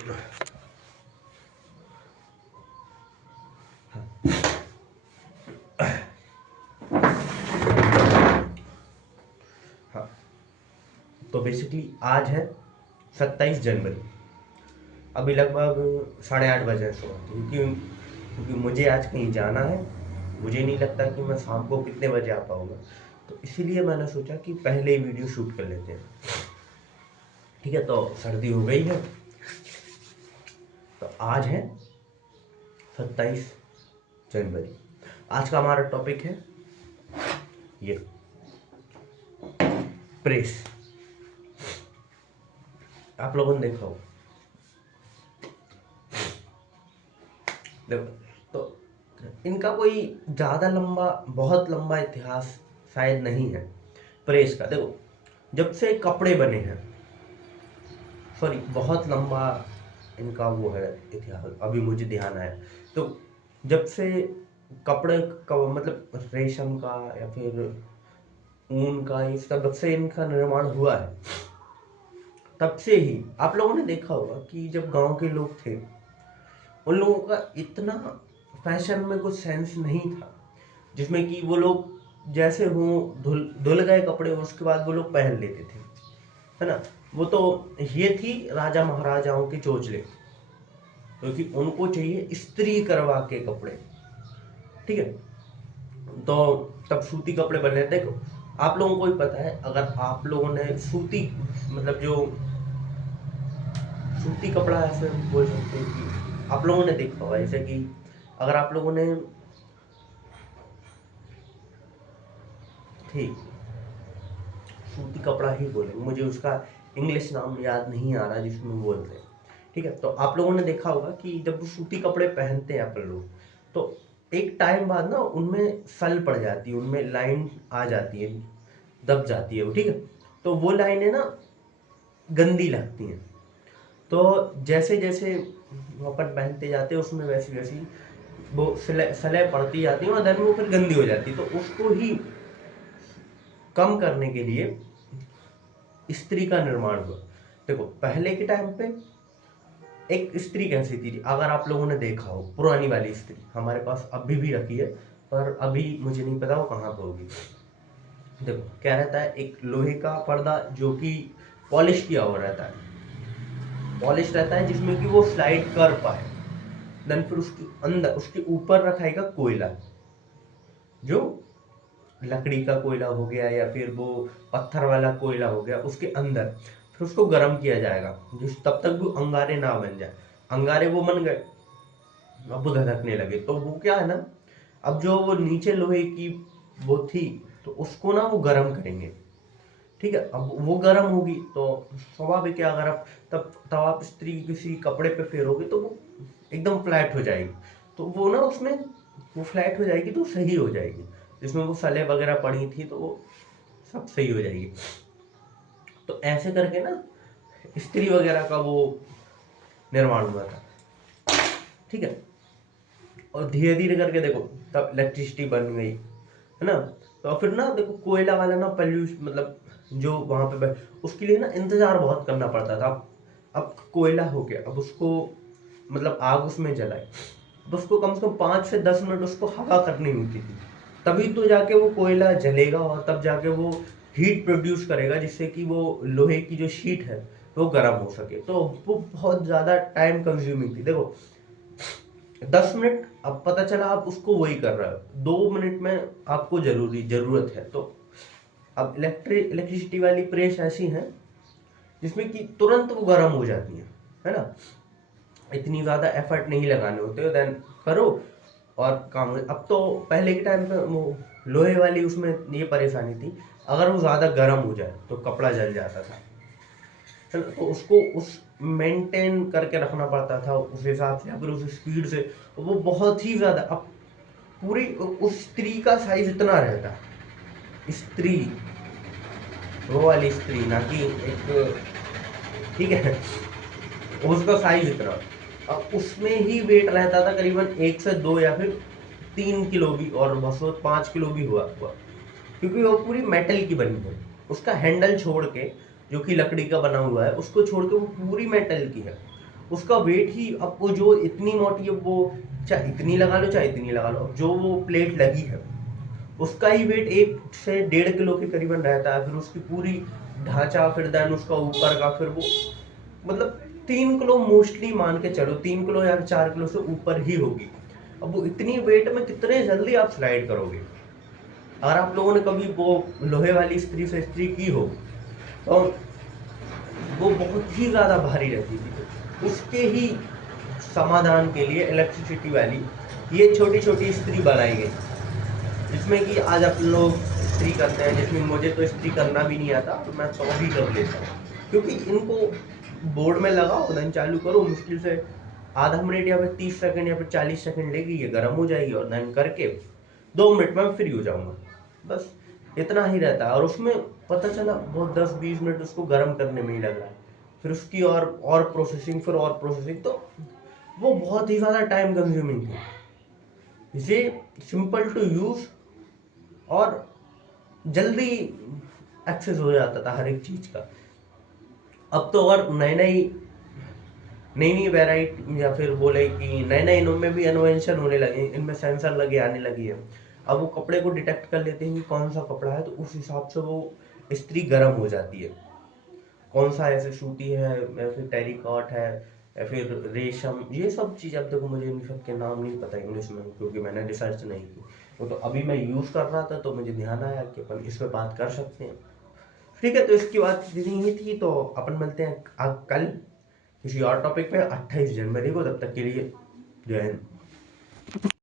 हाँ, तो बेसिकली आज है 27 जनवरी। अभी लगभग 8:30 बजे हैं सुबह, क्योंकि मुझे आज कहीं जाना है। मुझे नहीं लगता कि मैं शाम को कितने बजे आ पाऊँगा, तो इसीलिए मैंने सोचा कि पहले ही वीडियो शूट कर लेते हैं। ठीक है, तो सर्दी हो गई है, तो आज है 27 जनवरी। आज का हमारा टॉपिक है ये प्रेस। आप लोगों ने देखा हो, देखो, तो इनका कोई ज़्यादा लंबा, बहुत लंबा इतिहास शायद नहीं है प्रेस का। देखो, जब से कपड़े बने हैं, सॉरी, बहुत लंबा इनका वो है इतिहास, अभी मुझे ध्यान आया। तो जब से कपड़े का मतलब रेशम का या फिर ऊन का, इस तब से इनका निर्माण हुआ है, तब से ही आप लोगों ने देखा होगा कि जब गांव के लोग थे, उन लोगों का इतना फैशन में कुछ सेंस नहीं था, जिसमें कि वो लोग जैसे हों, धुल धुल गए कपड़े, उसके बाद वो लोग पहन लेते थे, है ना। वो तो ये थी राजा महाराजाओं के चोचले, क्योंकि उनको चाहिए इस्त्री करवा के कपड़े। ठीक है, तो तब सूती कपड़े बने। देखो, आप लोगों को भी पता है, अगर आप लोगों ने सूती, मतलब जो सूती कपड़ा, ऐसे बोल सकते हैं कि आप लोगों ने देखा होगा, जैसे कि अगर आप लोगों ने, ठीक, सूती कपड़ा ही बोलेंगे, मुझे उसका इंग्लिश नाम याद नहीं आ रहा जिसमें बोलते हैं। ठीक है, तो आप लोगों ने देखा होगा कि जब वो सूती कपड़े पहनते हैं अपन लोग, तो एक टाइम बाद ना उनमें सल पड़ जाती है, उनमें लाइन आ जाती है, दब जाती है वो। ठीक है, तो वो लाइनें ना गंदी लगती हैं। तो जैसे जैसे वो अपन पहनते जाते हैं, उसमें वैसी वैसी वो सलह पड़ती जाती है, और देन वो फिर गंदी हो जाती है। तो उसको ही कम करने के लिए स्त्री का निर्माण हुआ। देखो, पहले के टाइम पे एक स्त्री कैसी थी, अगर आप लोगों ने देखा हो, पुरानी वाली स्त्री हमारे पास अभी भी रखी है, पर अभी मुझे नहीं पता वो कहाँ पर होगी। देखो क्या रहता है, एक लोहे का पर्दा जो कि पॉलिश किया हुआ रहता है, पॉलिश रहता है, जिसमें कि वो स्लाइड कर पाए। देन फिर उसके अंदर, उसके ऊपर रखाएगा कोयला, जो लकड़ी का कोयला हो गया या फिर वो पत्थर वाला कोयला हो गया, उसके अंदर फिर उसको गर्म किया जाएगा, जिस तब तक वो अंगारे ना बन जाए। अंगारे वो बन गए, अब वो धधकने लगे, तो वो क्या है ना, अब जो वो नीचे लोहे की वो थी, तो उसको ना वो गर्म करेंगे। ठीक है, अब वो गर्म होगी तो स्वाभाविक है, अगर आप तब आप स्त्री किसी कपड़े पे फेरोगे तो वो एकदम फ्लैट हो जाएगी। तो वो ना उसमें वो फ्लैट हो जाएगी तो सही हो जाएगी, जिसमें वो सले वगैरह पड़ी थी तो वो सब सही हो जाएगी। तो ऐसे करके ना स्त्री वगैरह का वो निर्माण हुआ था। ठीक है, और धीरे धीरे करके देखो तब इलेक्ट्रिसिटी बन गई, है ना। तो फिर ना देखो, कोयला वाला ना पॉल्यूशन, मतलब जो वहां पे उसके लिए ना इंतजार बहुत करना पड़ता था। अब कोयला हो गया, अब उसको मतलब आग उसमें जलाए, तो उसको कम से कम 5 से 10 मिनट उसको हवा करनी होती थी, तभी तो जाके वो कोयला जलेगा, और तब जाके वो हीट प्रोड्यूस करेगा, जिससे कि वो लोहे की जो शीट है वो गर्म हो सके। तो वो बहुत ज़्यादा टाइम कंज्यूमिंग थी। देखो, 10 मिनट, अब पता चला आप उसको वही कर रहे हो, 2 मिनट में आपको जरूरत है। तो अब इलेक्ट्रिसिटी वाली प्रेस ऐसी है जिसमें कि तुरंत वो गर्म हो जाती है ना। इतनी ज़्यादा एफर्ट नहीं लगाने होते, देन करो और काम हो। अब तो पहले के टाइम पे वो लोहे वाली, उसमें ये परेशानी थी, अगर वो ज़्यादा गर्म हो जाए तो कपड़ा जल जाता था, है ना। तो उसको उस मेंटेन करके रखना पड़ता था उस हिसाब से, या फिर उस स्पीड से। वो बहुत ही ज़्यादा, अब पूरी उस स्त्री का साइज इतना रहता, स्त्री, वो वाली स्त्री ना कि एक, ठीक है, उसका साइज इतना, अब उसमें ही वेट रहता था करीबन 1 से 2 या फिर 3 किलो भी, और बस 5 किलो भी हुआ, क्योंकि वो पूरी मेटल की बनी है। उसका हैंडल छोड़ के, जो कि लकड़ी का बना हुआ है, उसको छोड़ के वो पूरी मेटल की है। उसका वेट ही, अब वो जो इतनी मोटी है वो चाहे इतनी लगा लो चाहे इतनी लगा लो, अब जो वो प्लेट लगी है उसका ही वेट 1 से 1.5 किलो के करीबन रहता है। फिर उसकी पूरी ढांचा, फिर देन उसका ऊपर का, फिर वो मतलब 3 किलो मोस्टली मान के चलो, 3 किलो या 4 किलो से ऊपर ही होगी। अब वो इतनी वेट में कितने जल्दी आप स्लाइड करोगे। अगर आप लोगों ने कभी वो लोहे वाली इस्त्री से इस्त्री की हो तो वो बहुत ही ज़्यादा भारी रहती थी, तो उसके ही समाधान के लिए इलेक्ट्रिसिटी वाली ये छोटी छोटी इस्त्री बनाई गई, जिसमें कि आज आप लोग इस्त्री करते हैं, जिसमें मुझे तो इस्त्री करना भी नहीं आता तो मैं तो भी कर लेता हूँ, क्योंकि इनको बोर्ड में लगाओ देन चालू करो, मुश्किल से आधा मिनट या फिर 30 सेकंड या फिर 40 सेकंड लेगी, ये गर्म हो जाएगी और देन करके 2 मिनट में फ्री हो जाऊंगा। बस इतना ही रहता है, और उसमें पता चला वो 10-20 मिनट उसको गर्म करने में ही लग रहा है, फिर उसकी और प्रोसेसिंग, फिर और प्रोसेसिंग, तो वो बहुत ही ज़्यादा टाइम कंज्यूमिंग थी। ये सिंपल टू यूज़ और जल्दी एक्सेस हो जाता था हर एक चीज़ का। अब तो और नई नई नई नई वेराइटी, या फिर बोले कि नए नए इनमें भी इनोवेशन होने लगे, इनमें सेंसर लगे आने लगी है। अब वो कपड़े को डिटेक्ट कर लेते हैं कि कौन सा कपड़ा है, तो उस हिसाब से वो इस्त्री गर्म हो जाती है। कौन सा ऐसे सूती है या फिर टेरिकॉट है या फिर रेशम, ये सब चीज़। अब देखो मुझे इन सब के नाम नहीं पता इंग्लिश में, क्योंकि मैंने रिसर्च नहीं की। वो तो अभी मैं यूज़ कर रहा था तो मुझे ध्यान आया कि अपन इस पर बात कर सकते हैं। ठीक है, तो इसकी बात इतनी ही थी, तो अपन मिलते हैं कल किसी और टॉपिक पे 28 जनवरी को। तब तक के लिए जय हिंद।